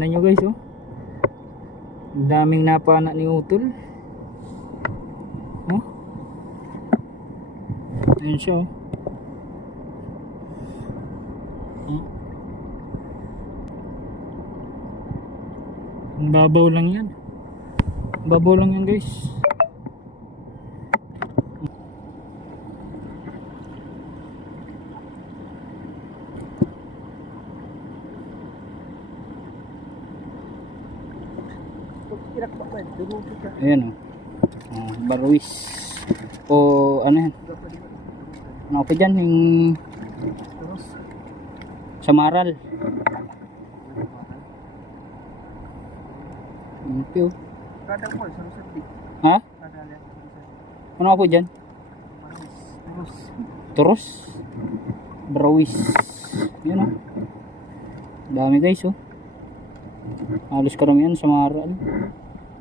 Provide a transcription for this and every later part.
tingnan nyo guys, oh. Ang daming napana ni utol. Oh. Ayan siya, oh. Oh. Ang babaw lang yan. Babaw lang yan guys. Ayan, oh. Baruis o ano yan, ano pa dyan yung samaral. Impyo. Ha? Ano ako dyan? Turos. Baruis. Ayan, oh. Dami guys, oh. Halos karamihan samaral.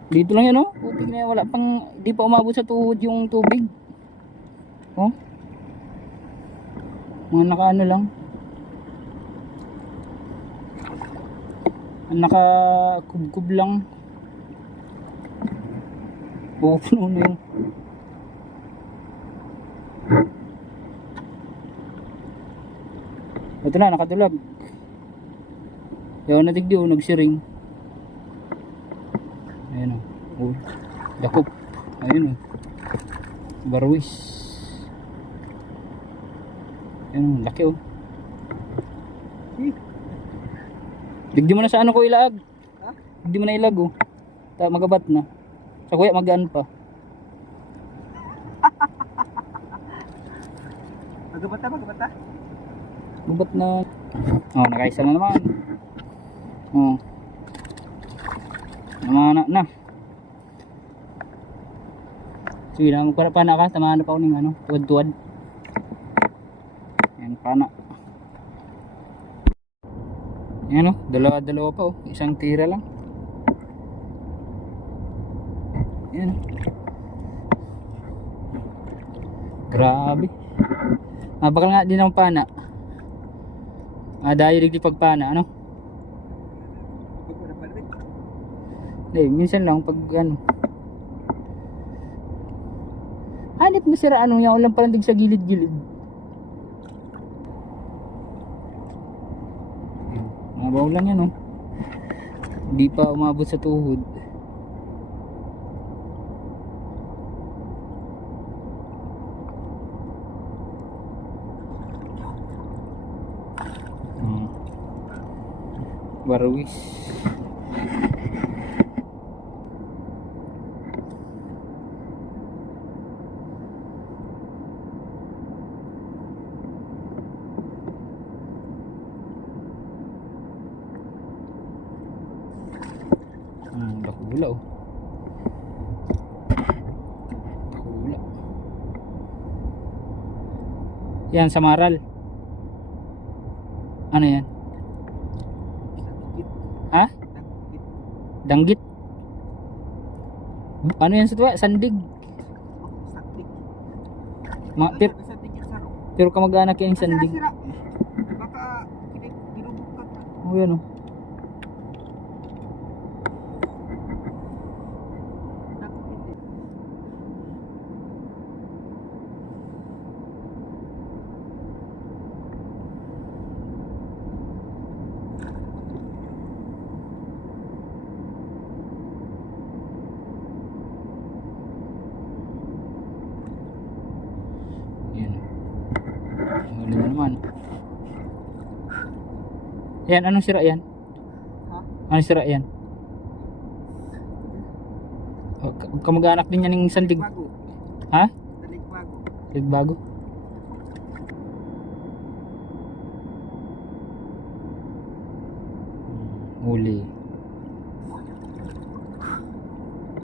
Dito lang yan, oh. Putik na yan. Wala pang, di pa umabot sa tuhod yung tubig. Oh. Mga nakaano lang. Naka-kubkub lang. Pupuno na yung. Ito na, nakatulag. Yaw natigdi, oh. Nagsiring. Ayan, oh. Dakop. Ayun, oh. Baruis. Ayan, laki, oh. Digdi mo na sa ano ko ilaag. Ha? Digdi mo na ilag, oh. Magabat na. Sa kuya magaan pa. Magabat na. Magabat na. Oh, nakaisa na naman. Oh. Namana na. Sige na, magpana ka. Tamahan na pa ako ng ano, tuwad-tuwad. Ayan, pana. Ayan, oh, dalawa pa, oh. Isang tira lang. Ayan. Grabe. Bakal nga din ang pana. Dayo digdi pagpana, ano? Minsan lang pag ano. Hanip na sira ano, yung ulan parang dig sa gilid-gilid. Mabaw lang yan, oh. Hindi pa umabot sa tuhod. Baruis. Bakula, oh. Bakula. Yan, samaral. Ano yan? Ha? Danggit. Ano yan sa tuwa? Sandig. Pero kamag-anak yan yung sandig. Baka binubuktan ka. Oh, yan, oh. Huli na naman. Yan, anong sira yan? Ha? Anong sira yan? Kamag-anak din yan ng sandig. Bago. Ha? Daligbago. Daligbago? Huli.